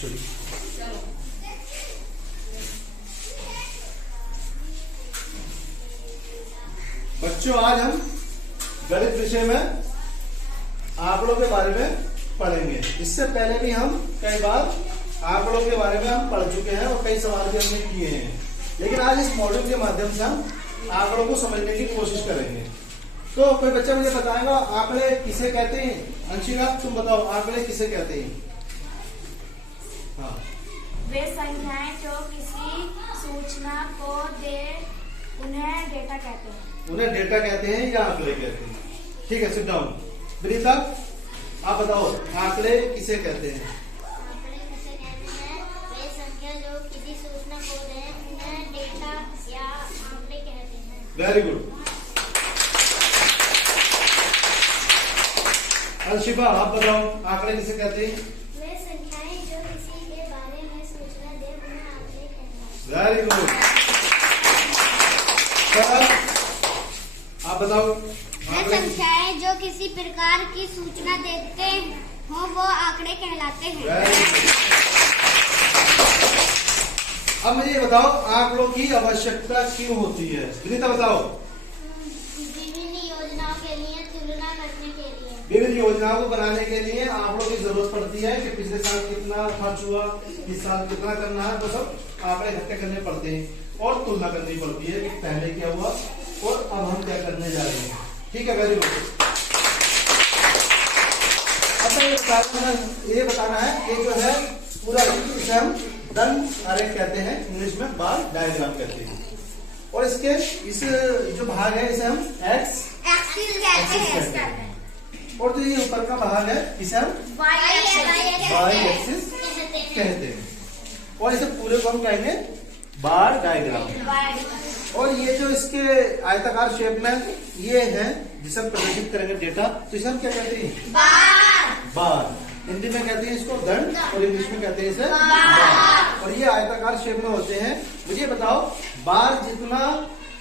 बच्चों, आज हम गणित विषय में आंकड़ों के बारे में पढ़ेंगे। इससे पहले भी हम कई बार आंकड़ों के बारे में हम पढ़ चुके हैं और कई सवाल भी हमने किए हैं, लेकिन आज इस मॉड्यूल के माध्यम से हम आंकड़ों को समझने की कोशिश करेंगे। तो कोई बच्चा मुझे बताएगा आंकड़े किसे कहते हैं? अंशिका, तुम बताओ आंकड़े किसे कहते हैं? हाँ, वे संख्याएं जो किसी सूचना को दे उन्हें डेटा कहते हैं। उन्हें डेटा कहते हैं या आंकड़े कहते हैं? ठीक है, सिट डाउन। विनीता, आप बताओ आंकड़े किसे कहते हैं? आंकड़े किसे कहते हैं? वे संख्या जो किसी सूचना को दे उन्हें डेटा या आंकड़े कहते हैं। Very good. अंशिका, आप बताओ आंकड़े किसे कहते हैं? वे संख्याएं जो किसी के बारे में सूचना दे उन्हें आंकड़े कहते हैं। Very good. आप बताओ वे संख्याएं जो किसी प्रकार की सूचना देते हो वो आंकड़े कहलाते हैं। अब मुझे ये बताओ आंकड़ों की आवश्यकता क्यों होती है? विनीता बताओ। विभिन्न योजनाओं के लिए तुलना करने के लिए। विभिन्न योजनाओं को बनाने के लिए आंकड़ों की जरूरत पड़ती है कि पिछले साल कितना खर्च हुआ, इस साल कितना करना है, तो सब आंकड़े इकट्ठे करने पड़ते हैं और तुलना करनी पड़ती है कि पहले क्या हुआ और अब हम क्या करने जा रहे हैं। ठीक है, वेरी गुड। अब ये बताना है कि जो है पूरा इसे हम डन आरेख कहते हैं, इंग्लिश में बार डायग्राम कहते हैं, और इसके इस जो भाग है इसे हम एक्स कहते हैं, और जो ये ऊपर का भाग है इसे हम वाई एक्सिस कहते हैं, और इसे पूरे को हम कहेंगे बार डायग्राम। और ये जो इसके आयताकार शेप में ये है जिसे हम प्रदर्शित करेंगे डेटा, तो इसे हम क्या कहते हैं? बार। हिंदी में कहते हैं इसको दंड और इंग्लिश में कहते हैं इसे बार। और ये आयताकार शेप में होते हैं। मुझे बताओ बार जितना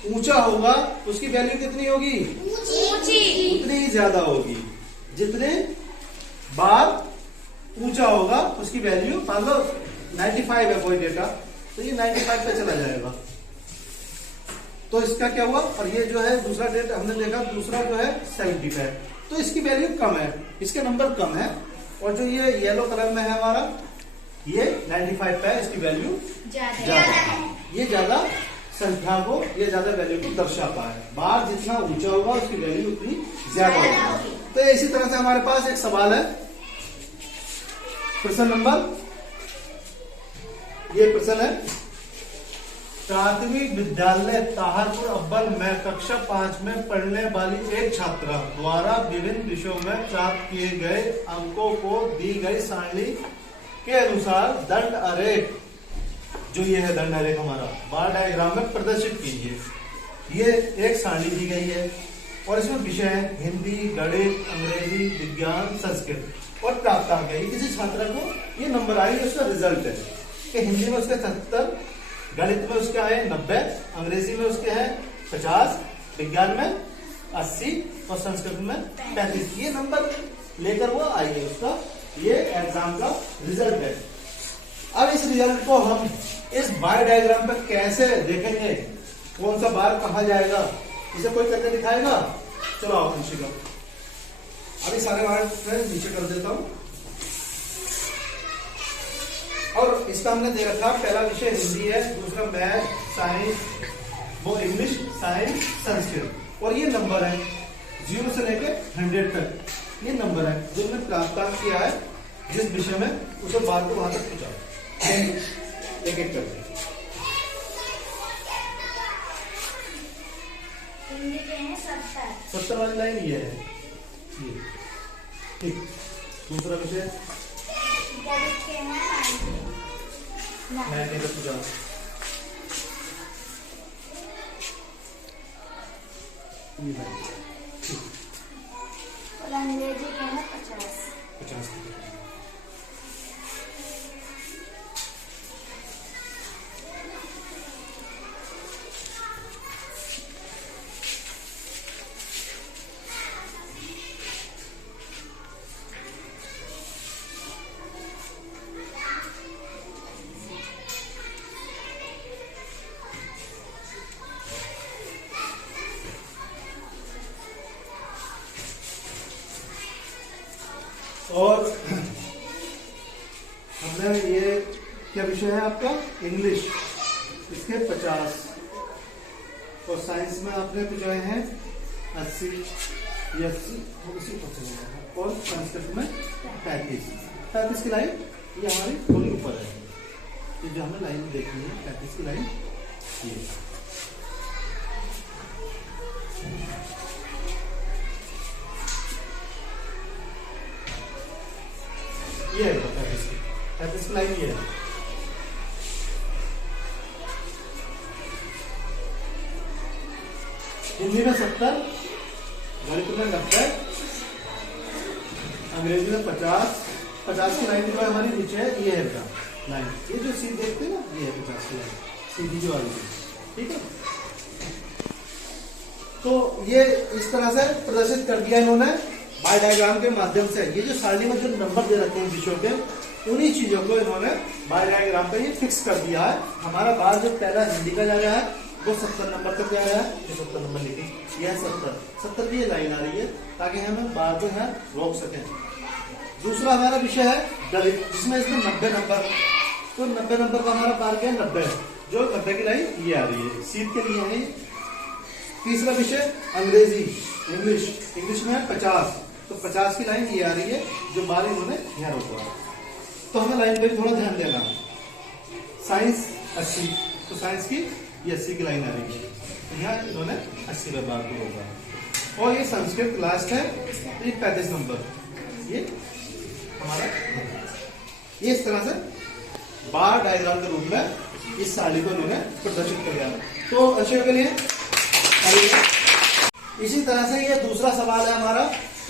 ऊंचा होगा उसकी वैल्यू कितनी होगी? उतनी ही ज्यादा होगी। जितने बार ऊंचा होगा उसकी वैल्यू, मान लो 95 है कोई डेटा, तो ये 95 पे चला जाएगा। तो इसका क्या हुआ? और ये जो है दूसरा डेटा हमने देखा, दूसरा जो है 70 है, तो इसकी वैल्यू कम है, इसके नंबर कम है। और जो ये येलो कलर में है हमारा, ये 95 पे है, इसकी वैल्यू ज्यादा है। ये ज्यादा संख्या को, ये ज्यादा वैल्यू को दर्शाता है। बार जितना ऊंचा होगा उसकी वैल्यू उतनी ज्यादा होगी। तो इसी तरह से हमारे पास एक सवाल है, प्रश्न नंबर, ये प्रश्न है, प्राथमिक विद्यालय ताहरपुर अव्वल में कक्षा 5 में पढ़ने वाली एक छात्रा द्वारा विभिन्न विषयों में प्राप्त किए गए अंकों को दी गई सारणी के अनुसार दंड आरेख, जो ये है दंड आरेख हमारा, बार डायग्राम में प्रदर्शित कीजिए। ये एक सारणी दी गई है और इसमें विषय है हिंदी, गणित, अंग्रेजी, विज्ञान, संस्कृत, और प्राप्त आ गई किसी छात्रा को ये नंबर आई, उसका रिजल्ट है कि हिंदी में उसके 77, गणित में उसके आए 90, अंग्रेजी में उसके हैं 50, विज्ञान में 80 और संस्कृत में 35। ये नंबर लेकर वो आई है, उसका ये एग्जाम का रिजल्ट है। अब इस रिजल्ट को हम इस बार डायग्राम पर कैसे देखेंगे, कौन सा बार कहा जाएगा, इसे कोई करके दिखाएगा? चलो आओ अंशिका, अभी सारे बार नीचे कर देता हूं। और इसका हमने दे रखा, पहला विषय हिंदी है, दूसरा मैथ, साइंस, वो इंग्लिश, साइंस, संस्कृत, और ये नंबर है 0 से लेकर 100 तक। ये नंबर है जो हमने प्राप्त किया है जिस विषय में, उसे बार को वहां तक पहुंचाओ एक एक करके। हिंदी के हैं 70 वाली लाइन ये है, ये ठीक। दूसरा विषय गणित के हैं 90 तक पहुंचाओ। और अंग्रेजी के हैं 50। और हमने ये क्या विषय है आपका, इंग्लिश, इसके 50 और साइंस में आपने पूछे हैं 80 और संस्कृत में 35 की लाइन ये हमारी थोड़ी ऊपर है। ये जो हमें लाइन देखनी है 35 की लाइन ये है 35 की लाइन ये है। हिंदी में 70, गणित में 90, अंग्रेजी में 50 की लाइन जो हमारी नीचे है ये है बेटा लाइन, ये जो सीधी देखते हैं ना ये है 50 की लाइन सीधी जो वाली, ठीक है। तो ये इस तरह से प्रदर्शित कर दिया इन्होंने बाय डायग्राम के माध्यम से। ये जो सारणी में जो नंबर दे रखे हैं विषयों के, उन्हीं चीजों को इन्होंने बाय डायग्राम पे ये फिक्स कर दिया है। हमारा बार जो पहला हिंदी का जा रहा है वो 70 नंबर तक जा रहा है, ये 70 नंबर लिखी, यह 70 की लाइन आ रही है ताकि हम बार को यहाँ रोक सकें। दूसरा हमारा विषय है गणित, जिसमें इसमें 90 नंबर, तो 90 नंबर का हमारा बार क्या है 90 है, जो 90 की लाइन ये आ रही है, सीट के लिए है। तीसरा विषय अंग्रेजी, इंग्लिश में 50, तो 50 की लाइन ये आ रही है, जो बार इन्होंने यहाँ रोका है। तो हमें लाइन पे थोड़ा ध्यान देना। साइंस 80, तो साइंस की ये 80 की लाइन आ रही है, यहाँ इन्होंने 80 में बार को रोका। और ये संस्कृत लास्ट है, ये 35 नंबर, ये हमारा ये इस तरह से बार डायग्राम के रूप में इस सारणी को इन्होंने प्रदर्शित किया। तो अच्छे के लिए इसी तरह से ये दूसरा सवाल है हमारा।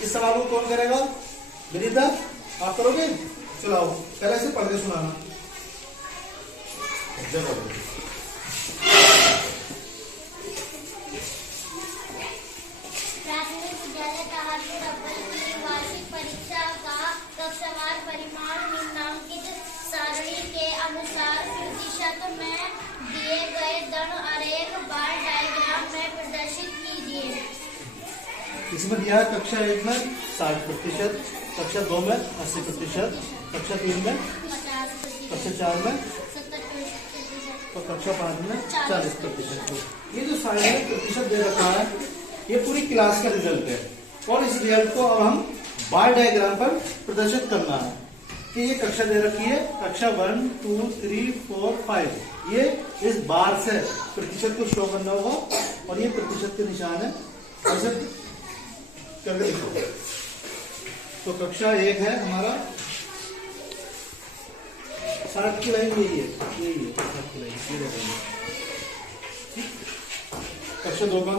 इस सवाल को कौन करेगा? विनीता आप करोगे? चलाओ, पहले से पढ़ के सुनाना। प्राथमिक विद्यालय ताहारपुर अव्वल की वार्षिक परीक्षा का कक्षावार परिणाम निम्नांकित सारणी के अनुसार प्रतिशत में दिए गए दंड आरेख बार डायग्राम में प्रदर्शित कीजिए। इसमें दिया है कक्षा 1 में 60%, कक्षा 2 में 80%, कक्षा 3 में 50%, कक्षा 4 में 70%, और कक्षा 5 में 40%। ये जो सारे प्रतिशत दे रखा है ये पूरी क्लास का रिजल्ट है, और इस रिजल्ट को अब हम बार डायग्राम पर प्रदर्शित करना है कि ये कक्षा दे रखी है, कक्षा 1, 2, 3, 4, 5, ये इस बार से प्रतिशत को शो करना होगा, और ये प्रतिशत के निशान है, ऐसे करके लिखो। तो कक्षा 1 है हमारा 60 की लाइन यही है 60 की लाइन, ये देखेंगे। कक्षा 2 का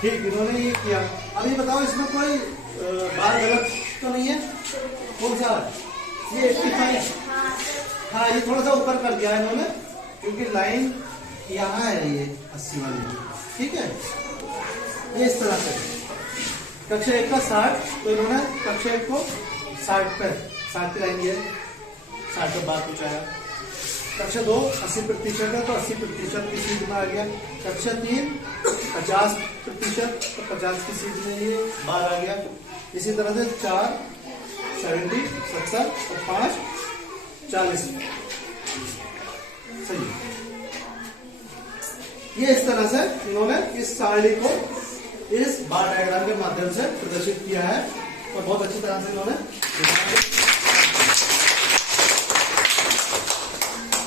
ठीक, इन्होंने ये किया। अब ये बताओ इसमें कोई बार गलत तो नहीं है? कौन सा? ये 85। हाँ, ये थोड़ा सा ऊपर कर दिया इन्होंने, क्योंकि लाइन यहाँ है ये 80 वाली, ठीक है। ये इस तरह से कक्षा 1 का 60, तो इन्होंने कक्षा 1 को 60 पे 60 की लाइन है, 60 पे बात पहुंचाया। कक्षा 2 80% है, तो 80% की सीट में आ गया। कक्षा 3 50%, तो 50 की सीट में ये बाहर आ गया। इसी तरह से 4 70, 70 और 5 40, सही। ये इस तरह से इन्होंने इस सारणी को इस बार डायग्राम के माध्यम से प्रदर्शित किया है, और बहुत अच्छी तरह से इन्होंने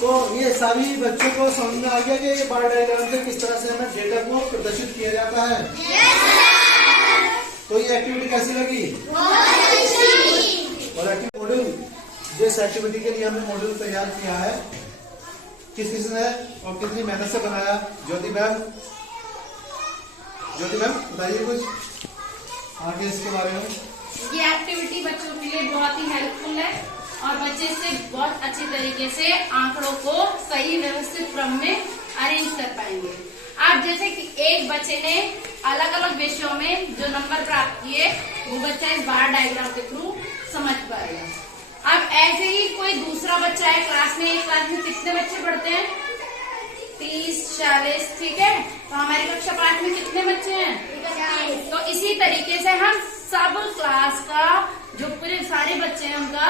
तो ये सभी बच्चों को समझ में आ गया कि ये बार डायग्राम से किस तरह से हमें डेटा को प्रदर्शित किया जाता है। तो ये एक्टिविटी कैसी लगी? और एक्टिविटी मॉड्यूल जिस एक्टिविटी के लिए हमने मॉड्यूल तैयार किया है किसने और कितनी मेहनत से बनाया? ज्योति मैम बताइए कुछ आगे इसके बारे में। ये एक्टिविटी बच्चों के लिए बहुत ही हेल्पफुल है और बच्चे इससे बहुत अच्छी तरीके से आंकड़ों को सही व्यवस्थित क्रम में अरेंज कर पाएंगे। अब जैसे कि एक बच्चे ने अलग अलग विषयों में जो नंबर प्राप्त किए वो बच्चा इस बार डायग्राम के थ्रू समझ पाएगा। अब ऐसे ही कोई दूसरा बच्चा है क्लास में, एक क्लास में कितने बच्चे पढ़ते हैं? 30-40, ठीक है। तो हमारी कक्षा 5 में कितने बच्चे हैं? तो इसी तरीके से हम सब क्लास का जो पूरे सारे बच्चे हैं उनका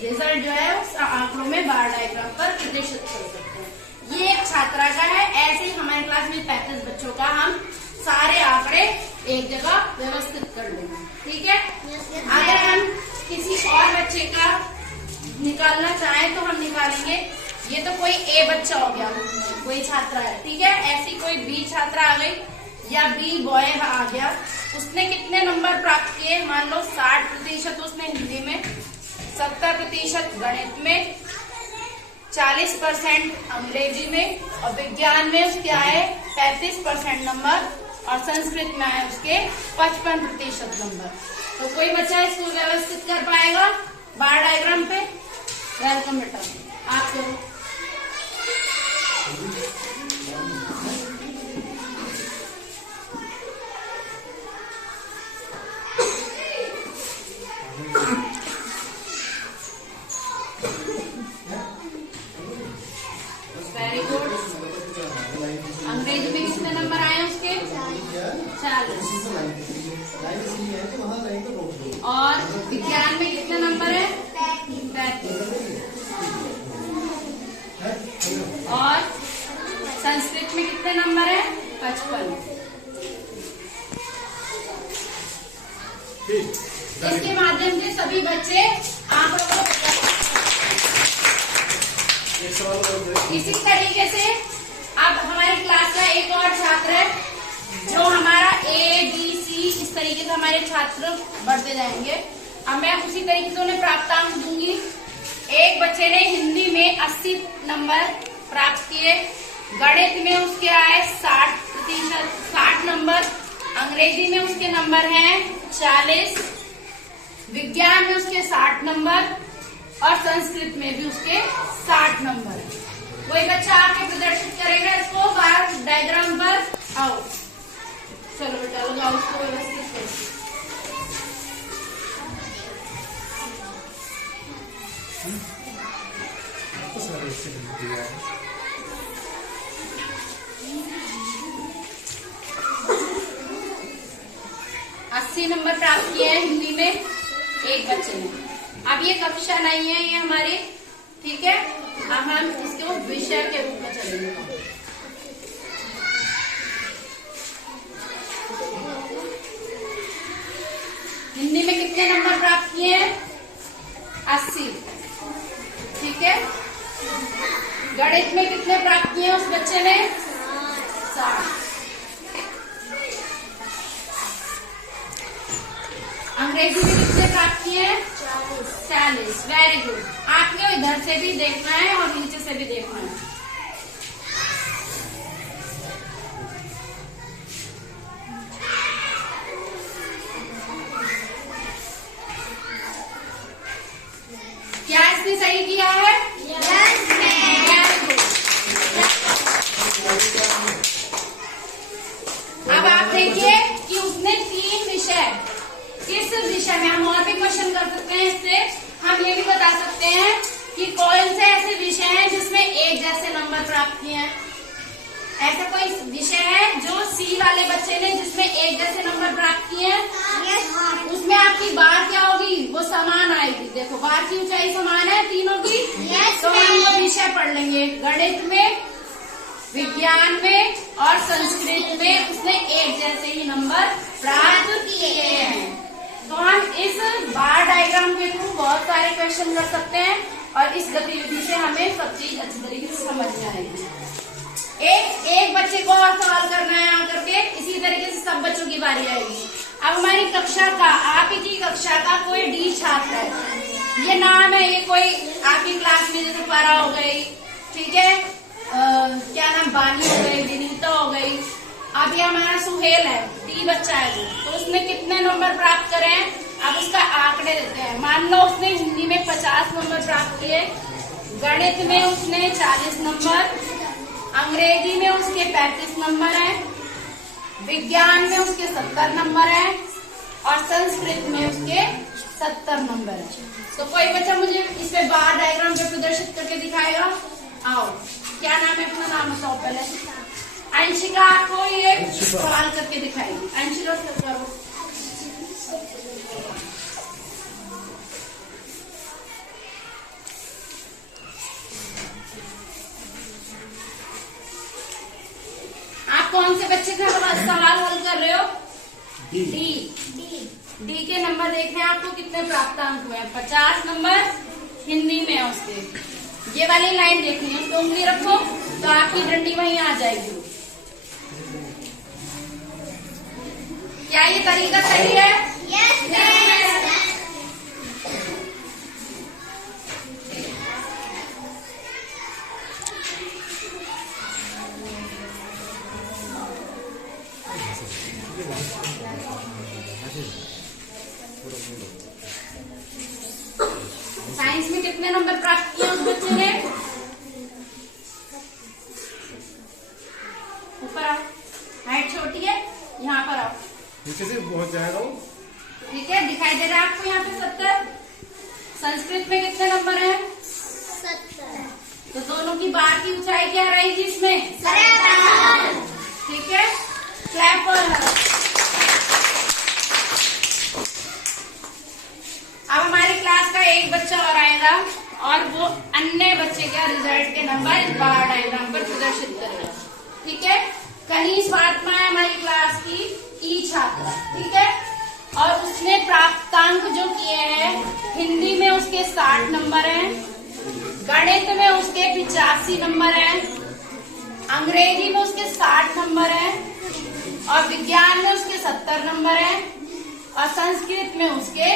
रिजल्ट जो है उस आंकड़ों में बार डायग्राम पर प्रदर्शित कर सकते हैं। ये एक छात्रा का है। ऐसे ही हमारे क्लास में 35 बच्चों का हम सारे आंकड़े एक जगह व्यवस्थित कर लेंगे, ठीक है। अगर हम किसी और बच्चे का निकालना चाहें तो हम निकालेंगे। ये तो कोई ए बच्चा हो गया, कोई छात्रा है, ठीक है। ऐसी कोई बी छात्रा आ गई या बी बॉय आ गया, उसने कितने नंबर प्राप्त किए? मान लो 60% उसने हिंदी में, 70% गणित में, 40% अंग्रेजी में और विज्ञान में उसके आए 35% नंबर और संस्कृत में आए उसके 55% नंबर। तो कोई बच्चा इसको व्यवस्थित कर पाएगा बार डायग्राम पे? वेलकम बेटा, आप करो। Very good. अंग्रेजी में कितने नंबर आए उसके? 40। और विज्ञान में कितने नंबर है? 35। और संस्कृत में कितने नंबर है? 55। इसके माध्यम से सभी बच्चे आंकड़ों को इसी तरीके से अब हमारी क्लास का एक और छात्र है जो हमारा ABC इस तरीके से हमारे छात्र बढ़ते जाएंगे। अब मैं उसी तरीके से उन्हें प्राप्तांक दूंगी। एक बच्चे ने हिंदी में 80 नंबर प्राप्त किए, गणित में उसके आए 60 नंबर, अंग्रेजी में उसके नंबर हैं 40, विज्ञान में उसके 60 नंबर और संस्कृत में भी उसके 60 नंबर। कोई बच्चा आके प्रदर्शित करेगा इसको बार डायग्राम पर? आओ, चलो बेटा लगाओ उसको व्यवस्थित करो। अस्सी नंबर प्राप्त किए हैं हिंदी में एक बच्चे ने। अब ये कक्षा नहीं है, ये हमारी, ठीक है। अब हम इसको विषय के रूप में चलेंगे। हिंदी में कितने नंबर प्राप्त किए हैं? 80, ठीक है। गणित में कितने प्राप्त किए उस बच्चे ने? 60। अंग्रेजी में कितने प्राप्त किए हैं? 40। Very good. आपने इधर से भी देखना है और नीचे से भी देखना है। क्या इसने सही किया है? Yes ma'am. अब आप देखिए कि उसने 3 विषय, किस विषय में, हम और भी क्वेश्चन कर सकते हैं इससे। हम ये भी बता सकते हैं कि कौन से ऐसे विषय हैं जिसमें एक जैसे नंबर प्राप्त किए हैं। ऐसा कोई विषय है जो सी वाले बच्चे ने जिसमें एक जैसे नंबर प्राप्त किए हैं? उसमें आपकी बार क्या होगी? वो समान आएगी। देखो बार की ऊंचाई समान है तीनों की। तो हम वो विषय पढ़ लेंगे। गणित में, विज्ञान में और संस्कृत में उसने एक जैसे ही नंबर प्राप्त किए हैं। तो हम इस बार डायग्राम के थ्रू बहुत सारे क्वेश्चन कर सकते हैं और इस गतिविधि से हमें सब चीज अच्छी तरीके से समझ में आएगी। एक बच्चे को और सवाल करना है आकर के, इसी तरीके से सब बच्चों की बारी आएगी। अब हमारी कक्षा का, आप ही की कक्षा का कोई डी छात्र है, ये नाम है, ये कोई आपकी क्लास में जैसे पारा हो गई, ठीक है, क्या नाम, बानी हो गई, विनीता हो गई। अब ये हमारा सुहेल है, डी बच्चा है वो, तो उसने कितने नंबर प्राप्त करे हैं, अब उसका आंकड़े देते हैं। मान लो उसने हिंदी में 50 नंबर प्राप्त किए, गणित में उसने 40 नंबर, अंग्रेजी में उसके 35 नंबर है, विज्ञान में उसके 70 नंबर है और संस्कृत में उसके 70 नंबर है। तो कोई बच्चा मुझे इस पे बार डायग्राम पे प्रदर्शित करके दिखाएगा। आओ, क्या नाम है, अपना नाम बताओ पहले। अंशिका आपको ये सवाल करके दिखाएगी। अंशिका करो। आप कौन से बच्चे का सवाल हल कर रहे हो? डी के नंबर देख रहे हैं आपको कितने प्राप्तांक हुए हैं, 50 नंबर हिंदी में है उसके। ये वाली लाइन देखनी है, उसको उंगली रखो तो आपकी डंडी वहीं आ जाएगी। क्या ये तरीका सही है? साइंस में कितने नंबर प्राप्त किए उस बच्चे ने? ऊपर आओ, हाइट छोटी है, यहाँ पर आओ, नीचे से पहुंच जाएगा वो। ठीक है, दिखाई दे रहा है आपको यहाँ पे 70। संस्कृत में कितने नंबर है? 70। तो दोनों की बार की ऊंचाई क्या रहेगी इसमें? ठीक है, क्लैप पर। अब हमारी क्लास का एक बच्चा और आएगा और वो अन्य बच्चे का रिजल्ट के नंबर इस बार डायग्राम पर प्रदर्शित करेगा। ठीक है, कनीष फातिमा है हमारी क्लास की ई छात्रा, ठीक है, और उसने प्राप्तांक जो किए हैं, हिंदी में उसके 60 नंबर हैं, गणित में उसके 85 नंबर हैं, अंग्रेजी में उसके 60 नंबर हैं और विज्ञान में उसके 70 नंबर हैं और संस्कृत में उसके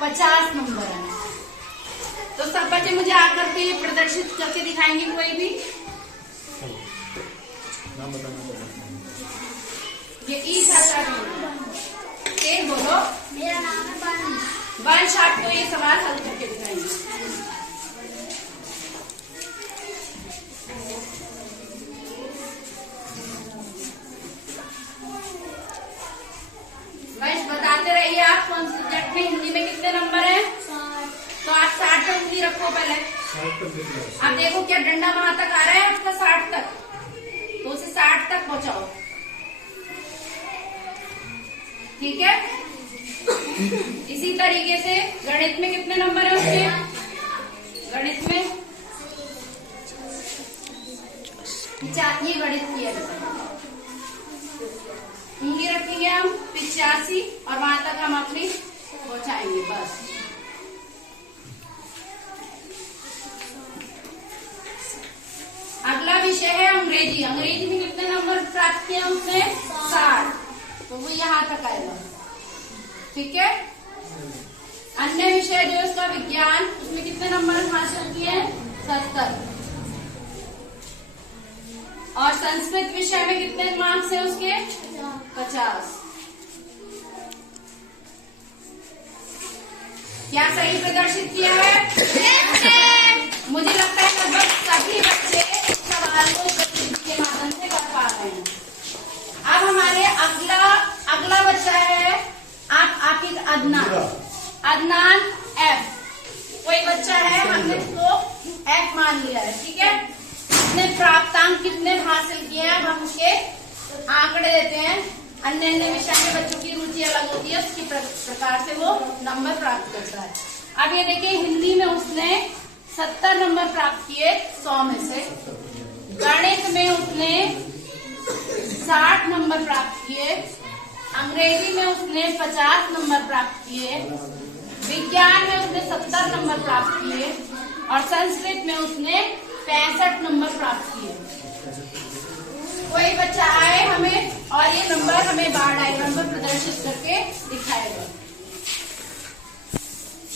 50 नंबर है। तो सब बच्चे मुझे आकर के ये प्रदर्शित करके दिखाएंगे। कोई भी नाम बताना। ये ई छात्रा तेज बोलो। मेरा नाम है वंश आपको ये सवाल हल करके दिखाएंगे। वंश बताते रहिए आप कौन से सब्जेक्ट में हिंदी में कितने नंबर हैं? 60। तो आप 60 पर उंगली रखो पहले। अब देखो क्या डंडा वहां तक आ रहा है आपका 60 तक, तो उसे 60 तक पहुंचाओ। ठीक है, इसी तरीके से गणित में कितने नंबर है उसके? गणित में ये गणित की है, उंगली रखेंगे हम 85 और वहां तक हम अपनी पहुंचाएंगे बस। अगला विषय है अंग्रेजी। अंग्रेजी में कितने नंबर प्राप्त किए उसने? 60, तो वो यहाँ तक आएगा। ठीक है, अन्य विषय जो उसका विज्ञान, उसमें कितने नंबर हासिल किए? 70। और संस्कृत विषय में कितने मार्क्स है उसके? 50। क्या सही प्रदर्शित किया है? मुझे लगता है लगभग सभी बच्चे इस सवाल को गतिविधि के माध्यम से कर पा रहे हैं। अब हमारे अगला बच्चा है आपकी अदनान एफ। कोई बच्चा है, हमने इसको एफ मान लिया है। ठीक है, इसने प्राप्तांक कितने हासिल किए हैं हम उसके आंकड़े देते हैं। अन्य अन्य विषय में बच्चों की रुचि अलग होती है, उसकी प्रकार से वो नंबर प्राप्त करता है। अब ये देखिए, हिंदी में उसने 70 नंबर प्राप्त किए 100 में से, गणित में उसने 60 नंबर प्राप्त किए, अंग्रेजी में उसने 50 नंबर प्राप्त किए, विज्ञान में उसने 70 नंबर प्राप्त किए और संस्कृत में उसने 65 नंबर प्राप्त किए। कोई बच्चा आए हमें और ये नंबर हमें बार डायग्राम पर प्रदर्शित करके दिखाएगा।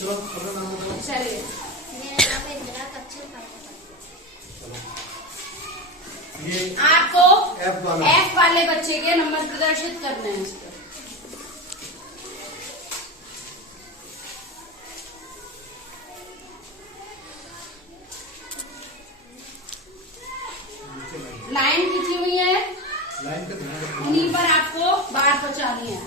चलो अपना नाम बताओ। चलिए, मेरा नाम इंदिरा, कक्षा 5 में। ये आपको F F वाले बच्चे के नंबर प्रदर्शित करने हैं इसको। लाइन खींची हुई है, लाइन का ध्यान रखना। उन्हीं पर आपको बाहर पहुंचानी है।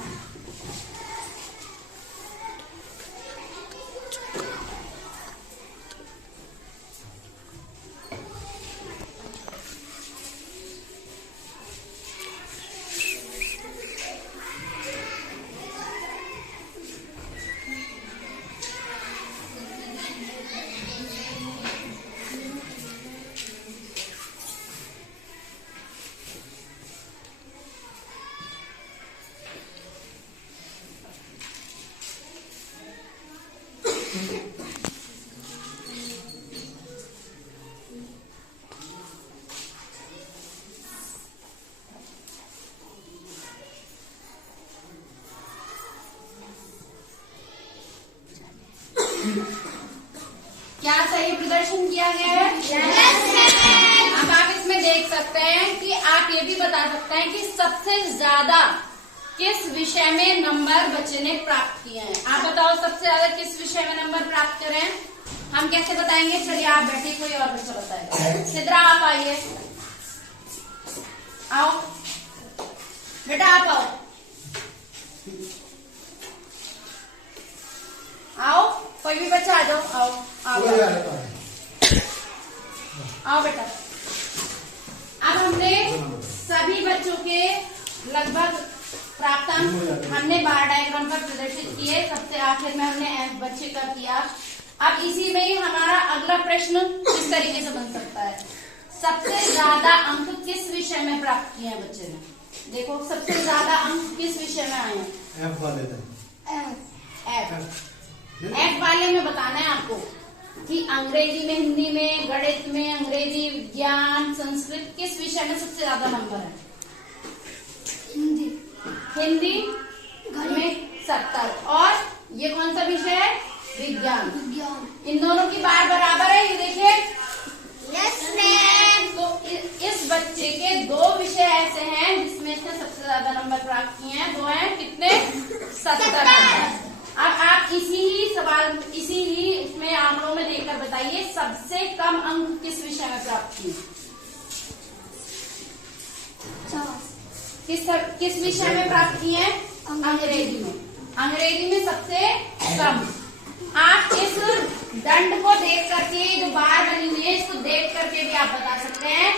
क्या सही प्रदर्शन किया गया है? अब आप इसमें देख सकते हैं कि आप ये भी बता सकते हैं कि सबसे ज्यादा किस विषय में नंबर बच्चे ने प्राप्त किए हैं। आप बताओ सबसे ज्यादा किस विषय में नंबर प्राप्त करें? हम कैसे बताएंगे? चलिए आप बैठे, कोई और बच्चा बताएगा। सिद्रा आप आइए, आओ बेटा, आप आओ, आओ, कोई भी बच्चा आ जाओ, आओ आओ आओ बेटा। अब हमने सभी बच्चों के लगभग प्राप्तांक हमने बार डायग्राम पर प्रदर्शित किए। सबसे आखिर में हमने F बच्चे का किया। अब इसी में ही हमारा अगला प्रश्न किस तरीके से बन सकता है? सबसे ज्यादा अंक किस विषय में प्राप्त किए हैं बच्चे ने? देखो सबसे ज्यादा अंक किस विषय में आए हैं? F वाले थे। F वाले में बताना है आपको कि अंग्रेजी में, हिंदी में, गणित में, अंग्रेजी, विज्ञान, संस्कृत, किस विषय में सबसे ज्यादा नंबर है? हिंदी में 70। और ये कौन सा विषय है? विज्ञान। इन दोनों की बार बराबर है, ये देखिए। Yes ma'am. तो इस बच्चे के दो विषय ऐसे हैं जिसमें से सबसे ज्यादा नंबर प्राप्त किए हैं। दो हैं, कितने? 70। अब आप इसी ही इसमें आंकड़ों में देखकर बताइए सबसे कम अंक किस विषय में प्राप्त किए? किस विषय में प्राप्त किए हैं? अंग्रेजी में। अंग्रेजी में सबसे कम। आप इस दंड को देख करके, जो बार बनी हुई है, इसको देख करके भी आप बता सकते हैं।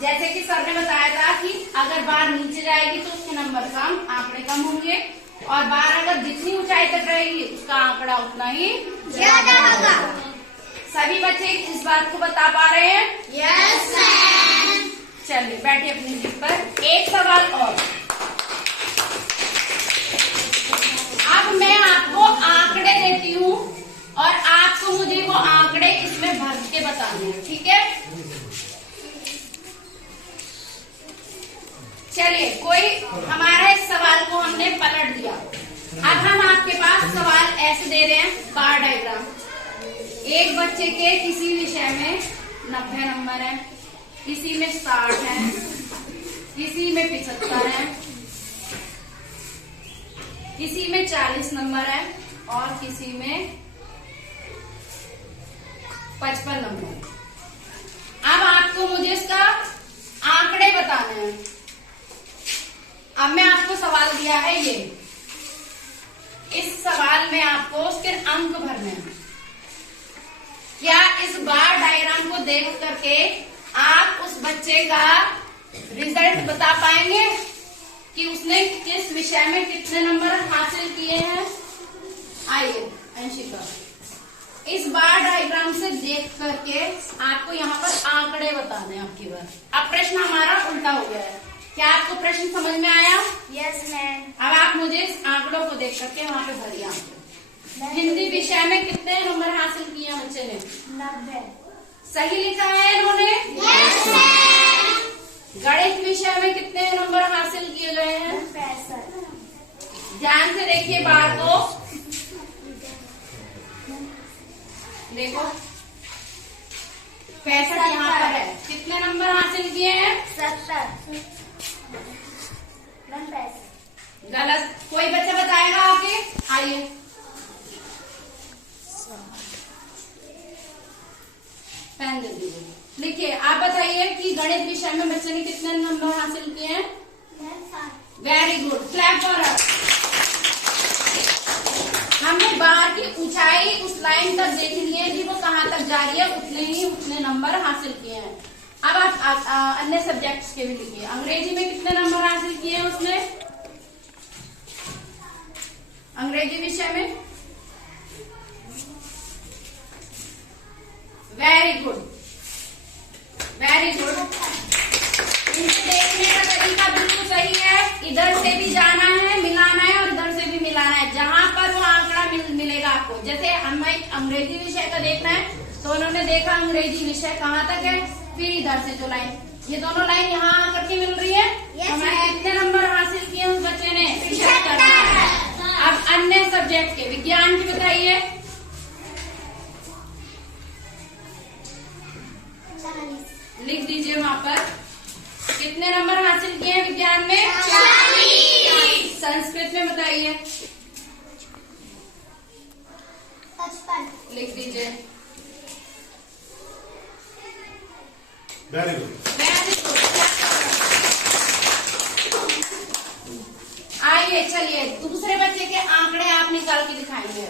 जैसे कि सर ने बताया था कि अगर बार नीचे जाएगी तो उसके नंबर कम, आंकड़े कम होंगे, और बार अगर जितनी ऊंचाई तक रहेगी उसका आंकड़ा उतना ही ज्यादा होगा। सभी बच्चे इस बात को बता पा रहे हैं? Yes ma'am. चलिए बैठिए अपनी सीट पर। एक सवाल और। अब मैं आपको आंकड़े देती हूँ और आपको मुझे वो आंकड़े इसमें भर के बताने हैं, ठीक है? चलिए, कोई हमारा इस सवाल को हमने पलट दिया। अब हम आपके पास सवाल ऐसे दे रहे हैं, बार डायग्राम। एक बच्चे के किसी विषय में 90 नंबर है, किसी में 60 है, किसी में 75 है, किसी में 40 नंबर है और किसी में 55 नंबर। अब आपको मुझे इसका आंकड़े बताने हैं। अब मैं आपको सवाल दिया है ये, इस सवाल में आपको उसके अंक भरने हैं। क्या इस बार डायग्राम को देख करके आप उस बच्चे का रिजल्ट बता पाएंगे कि उसने किस विषय में कितने नंबर हासिल किए हैं? आइए अंशिका, इस बार डायग्राम से देख करके आपको यहाँ पर आंकड़े बताने हैं आपकी बार। अब प्रश्न हमारा उल्टा हो गया है। क्या आपको प्रश्न समझ में आया? Yes ma'am. अब आप मुझे इस आंकड़ों को देख करके वहाँ पे भरिए आंकड़े। हिंदी विषय में कितने नंबर हासिल किए हैं बच्चे ने? 90। सही लिखा है इन्होंने? Yes ma'am. गणित विषय में कितने नंबर हासिल किए गए हैं? 65। ध्यान से देखिए बार को। देखो 65 यहाँ पर है। कितने नंबर हासिल किए हैं? 70। गलत। कोई बच्चा बताएगा आगे? आइए। पेन दे दीजिए। लिखिए। आप बताइए कि गणित विषय में बच्चे ने कितने नंबर हासिल किए हैं? Very good. Clap for us. हमने बार की ऊंचाई उस लाइन तक देख ली है कि वो कहाँ तक जा रही है, उतने नंबर हासिल किए हैं। अब आप अन्य सब्जेक्ट्स के भी लिखिए। अंग्रेजी में कितने नंबर हासिल किए हैं उसने? अंग्रेजी विषय में वेरी गुड, वेरी गुड। इनको देखने का तरीका बिल्कुल सही है। इधर से भी जाना है, मिलाना है, और इधर से भी मिलाना है। जहां पर वो आंकड़ा मिलेगा आपको। जैसे हमें अंग्रेजी विषय का देखना है तो उन्होंने देखा अंग्रेजी विषय कहाँ तक है, फिर इधर से जो लाइन, ये दोनों लाइन यहाँ आकर के मिल रही है। हमारे कितने नंबर हासिल किए उस बच्चे ने? 75। अब अन्य सब्जेक्ट के, विज्ञान की बताइए। 40। लिख दीजिए वहां पर। कितने नंबर हासिल किए हैं विज्ञान में? 40। संस्कृत में बताइए। 55। लिख दीजिए। Very good. Very good. आइए चलिए दूसरे बच्चे के आंकड़े आप निकाल के दिखाएंगे।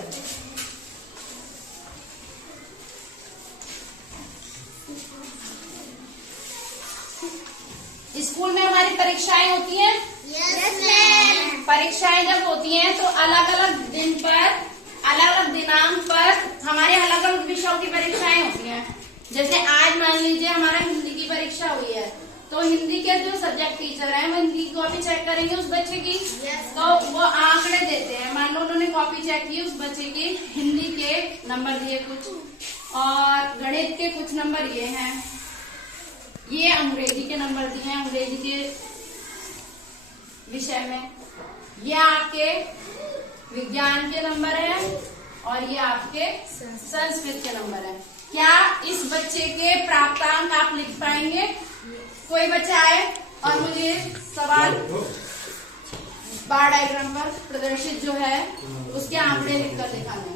स्कूल में हमारी परीक्षाएं होती हैं। परीक्षाएं जब होती हैं तो अलग अलग दिन पर, अलग अलग दिनांक पर हमारे अलग अलग विषयों की परीक्षाएं होती हैं। जैसे आज मान लीजिए हमारा हिंदी की परीक्षा हुई है, तो हिंदी के जो सब्जेक्ट टीचर हैं वो हिंदी की कॉपी चेक करेंगे उस बच्चे की। तो वो आंकड़े देते हैं। मान लो उन्होंने कॉपी चेक की उस बच्चे की, हिंदी के नंबर दिए कुछ, और गणित के कुछ नंबर ये हैं, ये अंग्रेजी के नंबर दिए हैं अंग्रेजी के विषय में, ये आपके विज्ञान के नंबर हैं, और ये आपके संस्कृत के नंबर हैं। क्या इस बच्चे के प्राप्तांक आप लिख पाएंगे? कोई बच्चा आए और मुझे सवाल बार डायग्राम पर प्रदर्शित जो है उसके आंकड़े लिखकर दिखाने।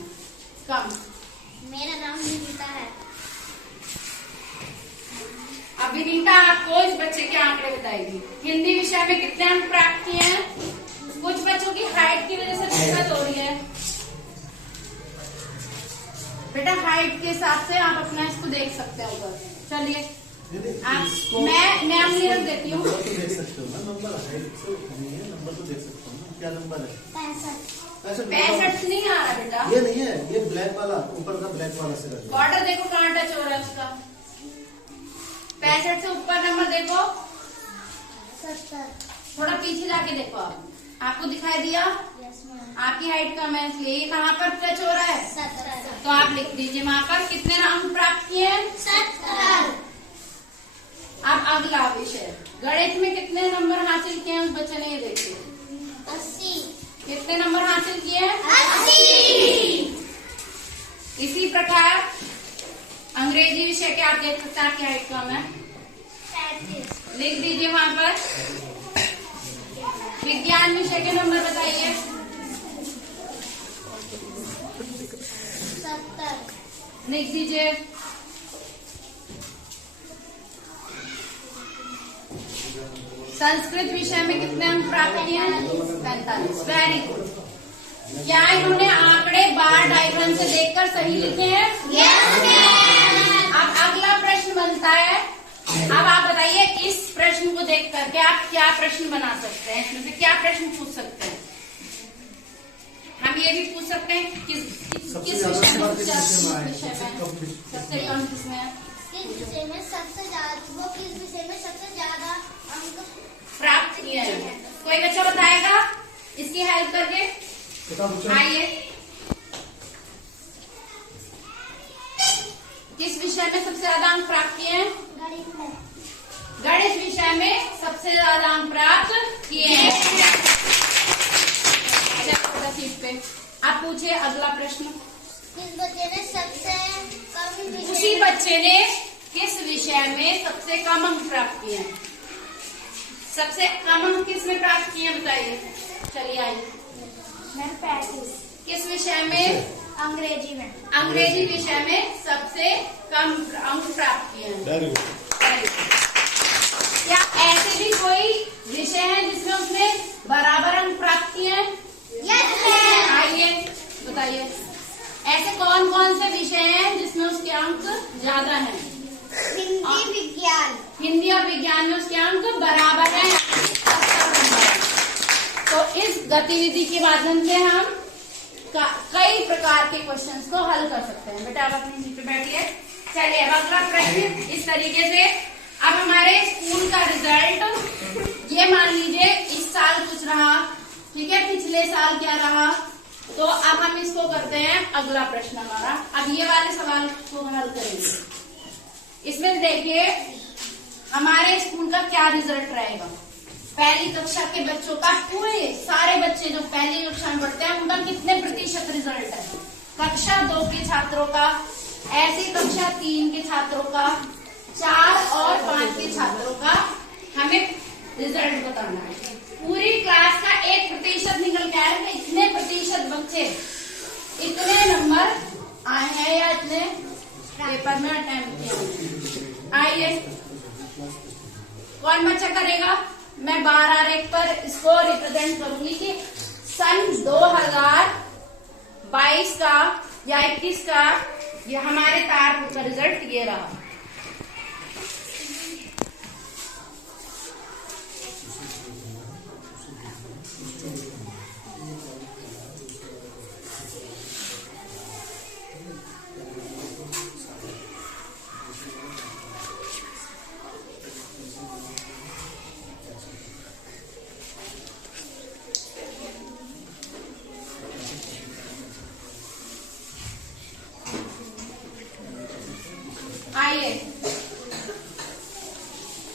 कम। मेरा नाम निकिता है। अब विनीता आपको इस बच्चे के आंकड़े बताएगी। हिंदी विषय में कितने अंक प्राप्त किए हैं? कुछ बच्चों की हाइट की वजह से दिक्कत हो रही है। बेटा हाइट के हिसाब से आप अपना इसको देख सकते हैं ऊपर। चलिए आप, मैं अपनी रख देती हूँ। नंबर तो देख सकते हो ना, नंबर हाइट से नहीं है, नंबर तो देख सकते हो ना। क्या नंबर है? 65 नहीं आ रहा बेटा, ये नहीं है, ये ब्लैक वाला, ऊपर का ब्लैक वाला से रखो। बॉर्डर देखो कहाँ टच हो रहा है उसका। 65 से ऊपर नंबर देखो, 70। थोड़ा पीछे जाके देखो। आपको दिखाई दिया? आपकी हाइट कम है इसलिए। ये कहाँ पर टच हो रहा है? 70। तो आप लिख दीजिए वहाँ पर कितने अंक प्राप्त किए हैं? 70। अब अगला विषय, गणित में कितने नंबर हासिल किए हैं उस बच्चे ने? ये देखिए 80। कितने नंबर हासिल किए हैं? 80। इसी प्रकार अंग्रेजी विषय के आप देख सकते हैं आपकी हाइट कम है, 35। लिख दीजिए वहां पर। विज्ञान विषय के नंबर बताइए। 70। लिख दीजिए। संस्कृत विषय में कितने अंक प्राप्त किए हैं? 45। Very good. क्या इन्होंने आंकड़े बार डायग्राम से देखकर सही लिखे हैं? अब अगला प्रश्न बनता है। अब आप बताइए इस प्रश्न को देख करके आप क्या प्रश्न बना सकते हैं, इसमें से क्या प्रश्न पूछ सकते हैं? हम ये भी पूछ सकते हैं किस विषय में सबसे कम किसमें है? किस विषय में सबसे ज्यादा, वो किस विषय में सबसे ज्यादा अंक प्राप्त किए हैं? कोई बच्चा बताएगा इसकी हेल्प करके? आइए। किस विषय में सबसे ज्यादा अंक प्राप्त किए हैं? गणित में। गणित विषय में सबसे ज्यादा अंक प्राप्त किए हैं। सीट पे आप पूछिए अगला प्रश्न। किस बच्चे ने सबसे कम उसी बच्चे ने किस विषय में सबसे कम अंक प्राप्त किए हैं? सबसे कम अंक किस में प्राप्त किए हैं बताइए। चलिए आइए। मैम 35। किस विषय में? अंग्रेजी में। अंग्रेजी विषय में सबसे कम अंक प्राप्त किए हैं। Very good. क्या ऐसे भी कोई विषय है जिसमें उसने बराबर अंक प्राप्त किए हैं? आइए बताइए, ऐसे कौन कौन से विषय हैं जिसमें उसके अंक ज्यादा हैं? हिंदी विज्ञान। हिंदी और विज्ञान में उसके अंक बराबर हैं। तो इस गतिविधि के माध्यम से हम कई प्रकार के क्वेश्चंस को हल कर सकते हैं। बेटा आप अपनी सीट पे बैठिए। चलिए अब अगला प्रश्न इस तरीके से, अब हमारे स्कूल का रिजल्ट ये मान लीजिए इस साल कुछ रहा, ठीक है, पिछले साल क्या रहा, तो अब हम इसको करते हैं अगला प्रश्न हमारा। अब ये वाले सवाल को हल करेंगे। इसमें देखिए हमारे स्कूल का क्या रिजल्ट रहेगा। पहली कक्षा के बच्चों का, पूरे सारे बच्चे जो पहली कक्षा में पढ़ते हैं उनका कितने प्रतिशत रिजल्ट है? कक्षा 2 के छात्रों का, ऐसे कक्षा 3 के छात्रों का, 4 और 5 के छात्रों का हमें रिजल्ट बताना है। पूरी क्लास का 1% निकल के आया कि इतने प्रतिशत बच्चे इतने नंबर आए हैं या इतने पेपर में अटेम्प्ट किया। आइए कौन बच्चा करेगा? मैं बार आरेख पर इसको रिप्रेजेंट करूंगी कि सन 2022 का या 21 का ये हमारे तारपुर का रिजल्ट ये रहा। आइए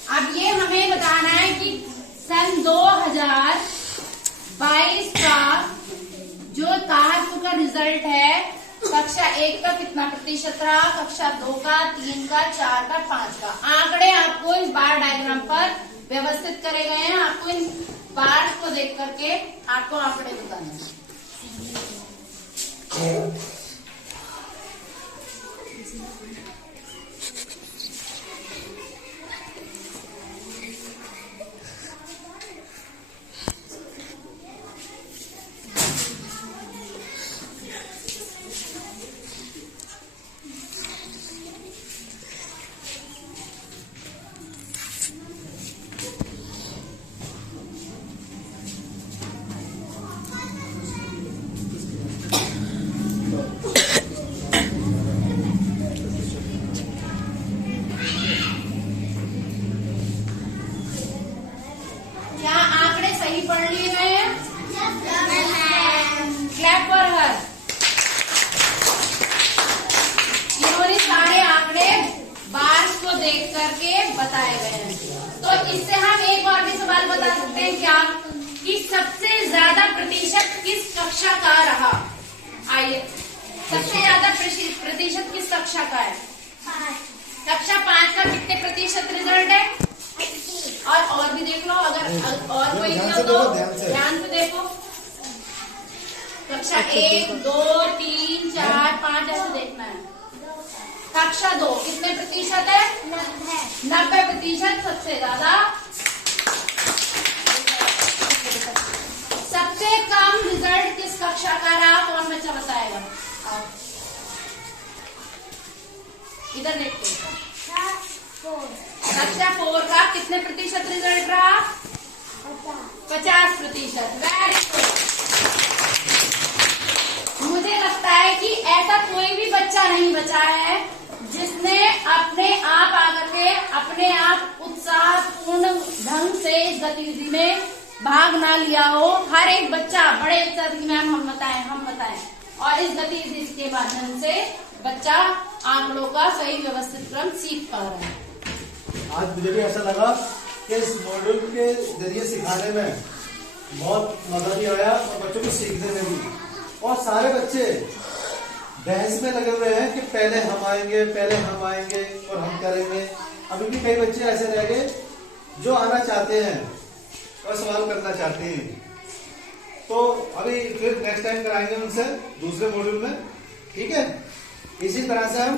अब ये हमें बताना है कि सन 2022 का जो तारपुर का रिजल्ट है, कक्षा 1 का कितना प्रतिशत रहा, कक्षा 2 का, 3 का, 4 का, 5 का। आंकड़े आपको इस बार डायग्राम पर व्यवस्थित करे गए हैं। आपको इन बार को देख करके आपको आंकड़े बताने हैं। पढ़ लिए गए हैं? Clap for her. इन्होंने सारे आंकड़े बार्स को देख करके बताए गए हैं। तो इससे हम एक और भी सवाल बता सकते हैं क्या, कि सबसे ज्यादा प्रतिशत किस कक्षा का रहा? आइए, सबसे ज्यादा प्रतिशत किस कक्षा का है? कक्षा 5 का कितने प्रतिशत रिजल्ट है? और भी देख लो, अगर और कोई तो ध्यान से देखो। कक्षा 1, 2, 3, 4, 5 ऐसे देखना है। कक्षा 2 कितने प्रतिशत है? 90% सबसे ज्यादा। सबसे कम रिजल्ट किस कक्षा का रहा? कौन बच्चा बताएगा? आओ इधर देखते हैं। कक्षा 4 का कितने प्रतिशत रिजल्ट रहा? 50%। Very good. मुझे लगता है कि ऐसा कोई भी बच्चा नहीं बचा है जिसने अपने आप आकर के अपने आप उत्साहपूर्ण ढंग से इस गतिविधि में भाग ना लिया हो। हर एक बच्चा बड़े उत्साह की मैम हम बताएं और इस गतिविधि के माध्यम से बच्चा आंकड़ों का सही व्यवस्थित क्रम सीख पा रहा है। आज मुझे भी ऐसा लगा कि इस मॉड्यूल के जरिए सिखाने में बहुत मजा भी आया और बच्चों को सीखने में भी। और सारे बच्चे बहस में लगे हुए हैं कि पहले हम आएंगे, पहले हम आएंगे और हम करेंगे। अभी भी कई बच्चे ऐसे रह गए जो आना चाहते हैं और सवाल करना चाहते हैं। तो अभी फिर नेक्स्ट टाइम कराएंगे उनसे दूसरे मॉड्यूल में, ठीक है। इसी तरह से हम